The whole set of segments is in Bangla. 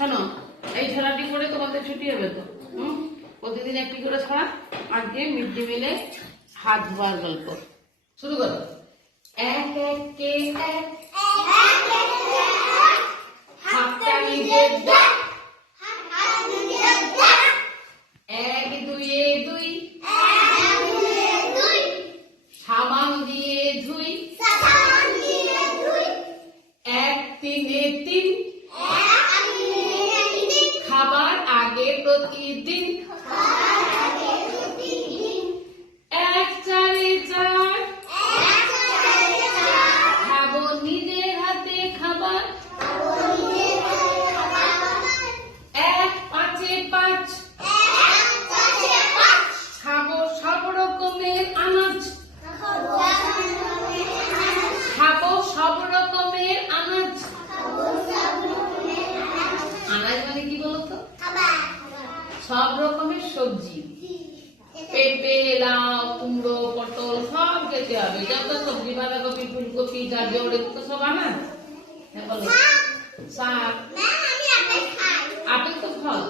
শোনো, এই ছড়াটি করে তোমাদের ছুটি হবে তো। প্রতিদিন একটি করে ছড়া। আজকে মিড ডে মিলে হাত ধোয়ার গল্প শুরু করো। এক একে এক, হাতটা নিজের দেখ। এক দুইয়ে দুই, সাবান দিয়ে ধুই। এক তিনে তিন, খাবার আগে প্রতিদিন। এক চারে চার, খাবো নিজের হাতে খাবার। এক পাঁচে পাঁচ, খাবো সব রকমের আনাজ। খাবো সব রকমের আনাজ। আনাজ মানে কি বলতো? সব রকমের সবজি, পেঁপে, লাউ, কুমড়ো, পটল সব খেতে হবে। যত সবজি, বাঁধাকপি, ফুলকপি, গাজর, এগুলো সব আনাজ। বলো শাক। আপেল তো ফল।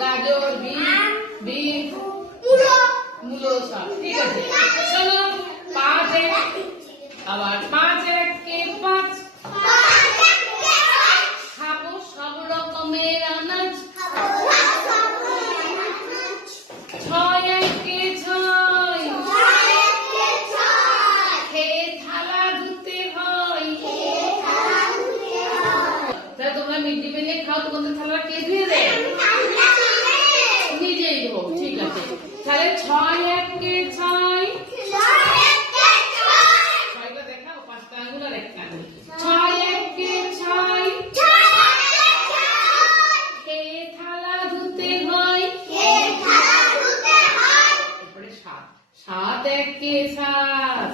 গাজর, বিট, মূলো সব। ঠিক আছে, চলো পাঁচ এক, আবার পাঁচ একে পাঁচ, খাবো সব রকমের আনাজ। ছয় একে ছয়, খেয়ে থালা ধুতে হয়। তাহলে তোমরা মিড ডে মিলে খাও, তোমাদের থালা কে ধুয়ে দেয়? নিজেই ধো। ঠিক আছে, তাহলে ছয় একে ছয়, ছয়টা দেখাও, পাঁচটা আঙুল আর একটা আঙুল। ছয় একে ছয়, খেয়ে থালা ধুতে হয়। এরপরে সাত, সাত একে সাত,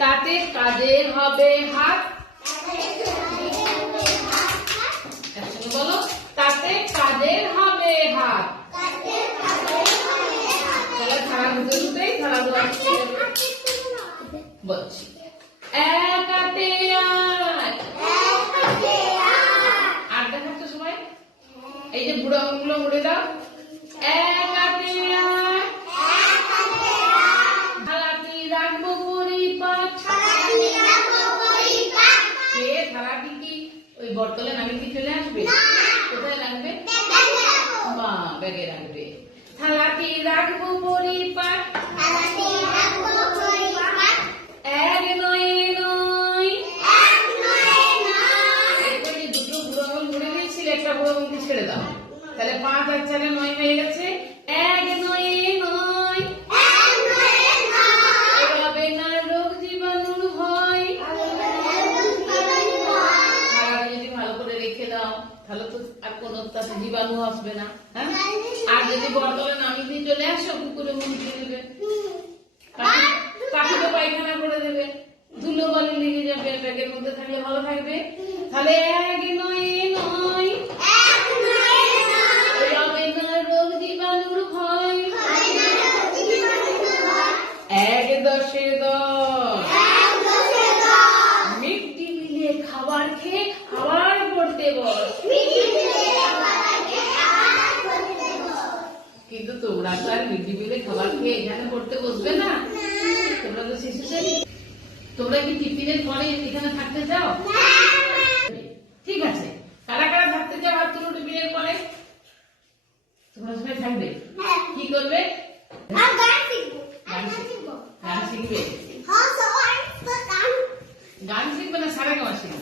তাতে কাজের হবে হাত। একসঙ্গে বলো, তাতে কাজের হবে হাত। তাহলে থালা ধুতে ধুতেই থালা ধোয়া বলছি। এক আটে আট, আট দেখাচ্ছ সবাই, এই যে বুড়ো আঙুলগুলো মুড়ে দাও। এক আটে আট, থালাটি রাখবো পরিপাট। খেয়ে থালাটি কি ওই বর্তলে নামিয়ে দিয়ে চলে আসবে? কোথায় রাখবে? মা ব্যাগে রাখবে। থালাটি রাখবো পরিপাট। এক নয় নয়, এরপরে দুটো বুড়ো আঙুল মুড়ে দিয়েছিলে, একটা বুড়ো আঙুলকে ছেড়ে দাও। তাহলে পাঁচ আর চারে নয় হয়ে গেছে। এক নয় নয়, হবে না রোগ জীবাণুর ভয়। থালাটা যদি ভালো করে রেখে দাও, তাহলে তো আর কোনো তাতে জীবাণু আসবে না। হ্যাঁ, আর যদি বর্তলে নামিয়ে দিয়ে চলে আসো, কুকুরে মুখ দিয়ে দেবে, কাকুকে পায়খানা করে দেবে, ধুলো বালি লেগে যাবে। ব্যাগের মধ্যে থাকলে ভালো থাকবে। তাহলে এক নয় নয়, হবে না রোগ জীবাণুর ভয়। এক দশে দশ, মিড ডে মিলে খাবার খেয়ে আবার পড়তে বস। কিন্তু তোমরা তো আর মিড ডে মিলে খাবার খেয়ে এখানে পড়তে বসবে না। তোমরা তো শিশু শ্রেণী। তোমরা কি টিফিনের পরে এখানে থাকতে চাও? ঠিক আছে, কারা কারা থাকতে চাও হাত তুলো। টিফিনের পরে তোমরা সবাই থাকবে। কি করবে? গান শিখবে। গান শিখবে না, সারা গান শিখবে।